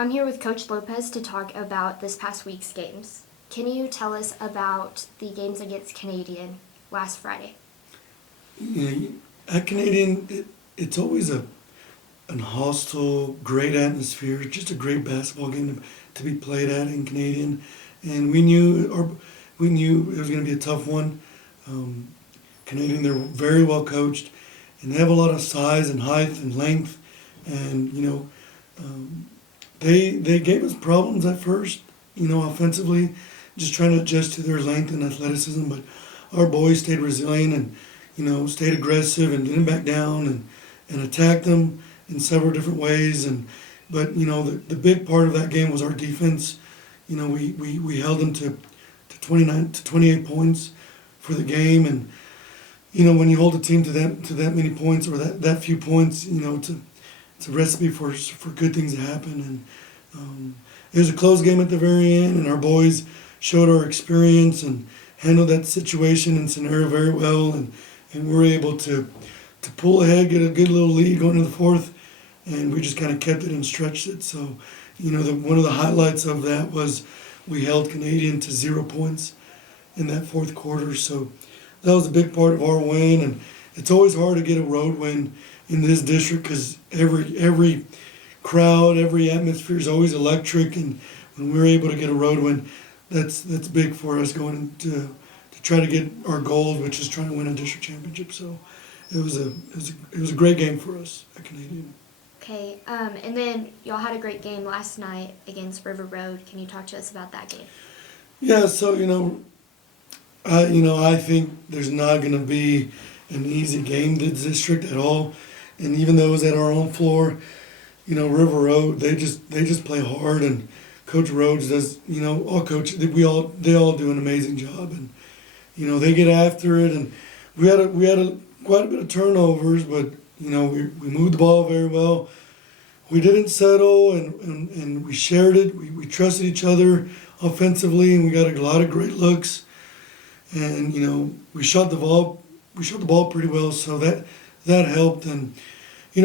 I'm here with Coach Lopez to talk about this past week's games. Can you tell us about the games against Canadian last Friday? Yeah, at Canadian, it's always an hostile, great atmosphere, just a great basketball game to be played at in Canadian, and we knew it was going to be a tough one. Um, Canadian, they're very well coached, and they have a lot of size and height and length, and um, they gave us problems at first, offensively, just trying to adjust to their length and athleticism, but our boys stayed resilient and stayed aggressive and didn't back down and attacked them in several different ways. But the big part of that game was our defense. We held them to 29 to 28 points for the game, and when you hold a team to that many points or that few points, it's a recipe for good things to happen. And it was a close game at the very end, and our boys showed our experience and handled that situation and scenario very well, and we were able to pull ahead, get a good little lead going to the fourth, and we just kind of kept it and stretched it. So, one of the highlights of that was we held Canadian to 0 points in that fourth quarter. So that was a big part of our win, and it's always hard to get a road win in this district because every crowd, every atmosphere is always electric, and when we're able to get a road win, that's big for us going to try to get our goal, which is trying to win a district championship. So it was a great game for us at Canadian. Okay, and then y'all had a great game last night against River Road. Can you talk to us about that game? Yeah, so I think there's not going to be an easy game this district at all, and even though it was at our own floor, River Road, they just play hard, and Coach Rhodes does, they all do an amazing job, and they get after it, and we had quite a bit of turnovers, but we moved the ball very well. We didn't settle, and we shared it. We trusted each other offensively, and we got a lot of great looks, and we shot the ball pretty well, so that helped. And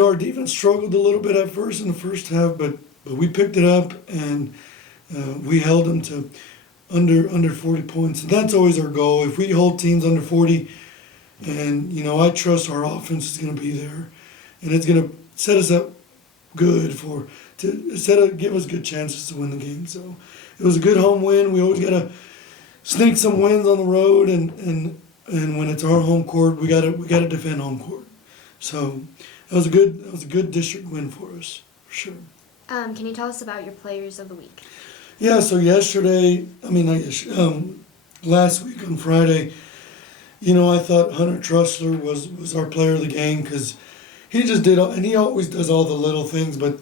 our defense struggled a little bit at first in the first half, but we picked it up, and we held them to under 40 points. And that's always our goal. If we hold teams under 40, and I trust our offense is going to be there, and it's going to set us up good give us good chances to win the game. So it was a good home win. We always got to sneak some wins on the road, and when it's our home court, we got to defend home court. So that was a good district win for us, for sure. Can you tell us about your players of the week? Yeah, so last week on Friday, I thought Hunter Trussler was our player of the game because he just did, and he always does all the little things, but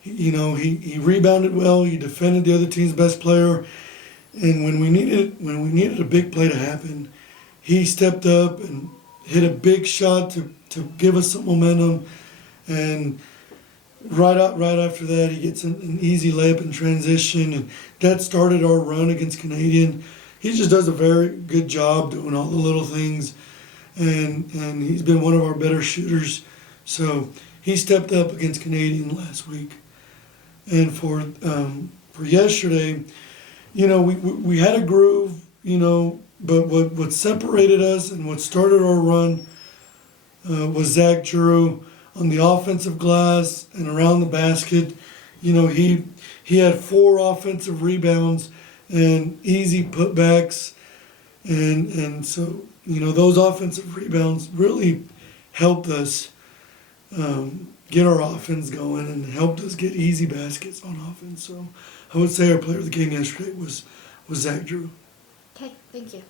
he rebounded well, he defended the other team's best player, and when we needed a big play to happen, he stepped up and hit a big shot to give us some momentum, and right after that, he gets an easy layup in transition, and that started our run against Canadian. He just does a very good job doing all the little things, and he's been one of our better shooters. So he stepped up against Canadian last week. And for yesterday, we had a groove, but what separated us and what started our run was Zach Drew on the offensive glass and around the basket. He had 4 offensive rebounds and easy putbacks, and so those offensive rebounds really helped us get our offense going and helped us get easy baskets on offense. So I would say our player of the game yesterday was Zach Drew. Okay, thank you.